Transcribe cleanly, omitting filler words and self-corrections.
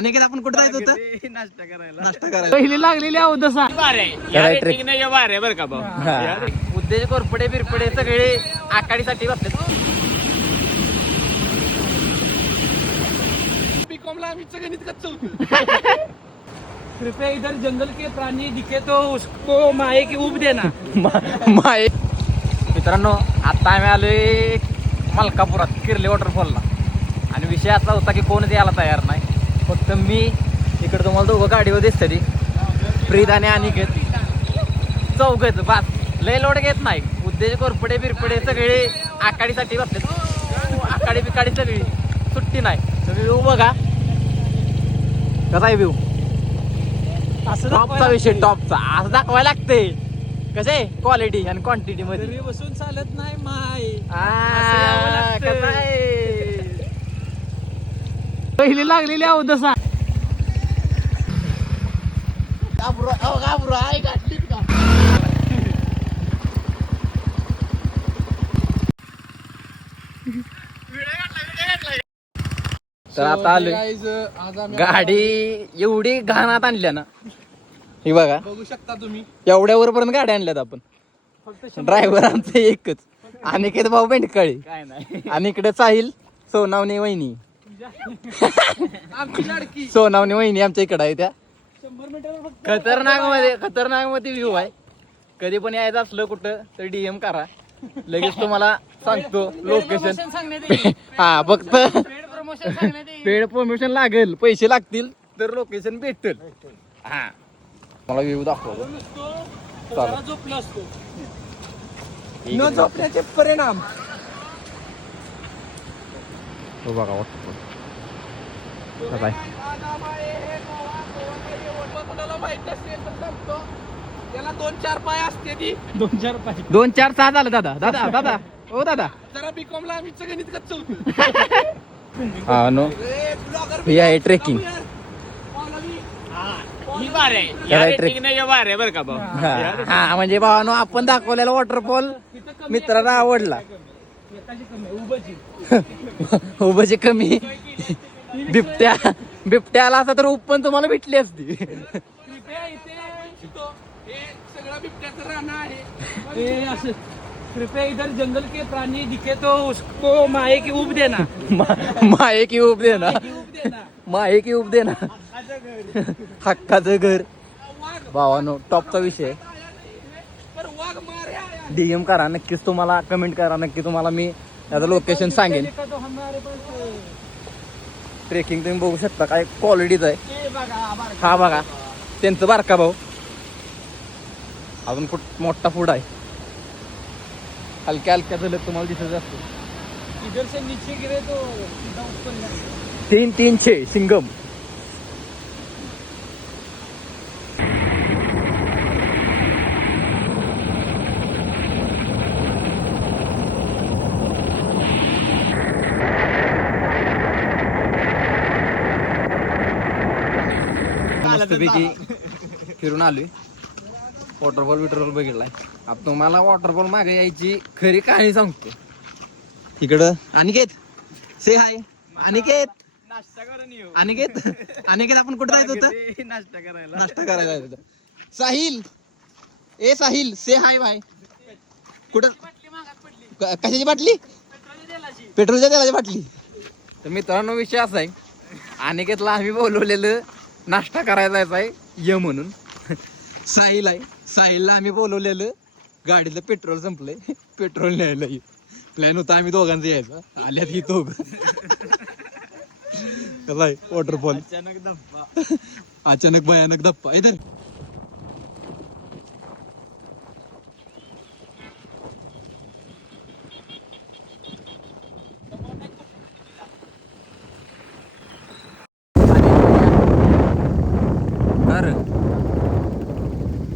अनेक आपण कुठे जायचं होतं? नाश्ता करायला. नाश्ता करायला. पहिली लागलेली अवदसा बरं का भाऊ. उद्देश कोरपडे बिरपडे सगळे आकाडीसाठी बसले. बीकॉमला आम्ही गणित कच्चं होतं. कृपया इधर जंगल के प्राणी दिखे तो उसको माये की उब देना. माय मित्रांनो, आता आम्ही आलोय मलकापुरात किर्ले वॉटरफॉलला आणि विषय असा होता की कोणच यायला तयार नाही. फक्त मी इकडे तुम्हाला दोघं गाडीवर दिसतरी प्रीत आणि अनिकेत चौघच बास. लय लोड घेत नाही. उद्देश कोरपडे बिरपडे सगळे आकाडीसाठी बसले. आकाडी बिकाडी सगळी सुट्टी नाही. तुम्ही व्ह्यू बघा कसा आहे व्ह्यू. टॉपचा विषय टॉपचा असं दाखवायला लागते. कसे क्वालिटी आणि क्वांटिटी मध्ये बसून चालत नाही माय. कसं आहे. पहिली लागलेली अवदसा. तर आता आलोय. गाडी एवढी घाणात आणल्या ना, हे बघा बघू शकता तुम्ही. एवढ्यावर पर्यंत गाड्या आणल्यात आपण. ड्रायव्हर आमचं एकच, अनिकेत भाऊ बेंडकाळे काय नाही. आणि इकडे साहिल सोनावणे वहिनी. आमची लाडकी सोनावणे वहिनी आमच्या इकडे आहे. त्या 100 मीटर खतरनाक मध्ये व्ह्यू आहे. कधी पण यायचं असलं कुठं तर डीएम करा, लगेच तुम्हाला सांगतो लोकेशन. हा फक्त पेड प्रमोशन लागेल, पैसे लागतील तर लोकेशन भेटेल. हा मला व्ह्यू दाखव. झोपला असतो. न झोपण्याचे परिणाम. हो बघा बाय. कोणाला माहित नसेल तर सांगतो, त्याला 2-4 पाय असते ती. 2-4 पाय 2-4 6 झालं. दादा ओ दादा जरा बीकॉमला आम्ही गणित कच्चं होतं. हा नो हे आहे ट्रेकिंग. ही बार आहे. या रेटिंग नाही बार आहे बरं का भाऊ. हा म्हणजे भावानो आपण दाखवलेला वॉटरफॉल मित्राला आवडला. उभं कमी बिबट्याला असता तर उप पण तुम्हाला भेटली असती. कृपया इथे शिकतो. हे सगळं बिबट्याचं रान आहे. कृपया इधर जंगल के प्राणी दिखे तो उसको माये की उब देना. माये की उब देना. हक्काचं घर. भावानो टॉपचा विषय. पर वाघ मार्या. डीएम करा नक्कीच, तुम्हाला कमेंट करा नक्की, तुम्हाला मी याचं लोकेशन सांगेन. ट्रेकिंग तुम्ही बघू शकता काय क्वालिटीच आहे. हा बघा त्यांचं बारका भाऊ. अजून खूप मोठा फूड आहे. हलक्या झालं तुम्हाला दिसत असतो. इधर से नीचे गिरे तो 3-3-6 सिंगम. मस्तपैकी फिरून आलोय. वॉटरफॉल बघितलाय. आता तुम्हाला वॉटरफॉल मागे यायची खरी कहाणी सांगतो. इकडं अनिकेत से हाय. अनिकेत नाश्ता करून येऊ. अनिकेत आपण कुठे जायचं होतं? नाश्ता करायला. नाश्ता करायला जायचं होतं. साहिल से हाय भाई. कुठं कशाची बाटली? पेट्रोलच्या तेलाची बाटली. तर मित्रांनो विषय असा आहे, अनिकेतला आम्ही बोलवलेलं नाश्ता करायला जायचा आहे ये म्हणून. साहिलला आम्ही बोलवलेलं गाडीचं पेट्रोल संपलंय, पेट्रोल न्यायला. प्लॅन होता आम्ही दोघांचं यायचं. आल्यात ही दोघं. कसा आहे वॉटरफॉल. अचानक भयानक धप्पा. इधर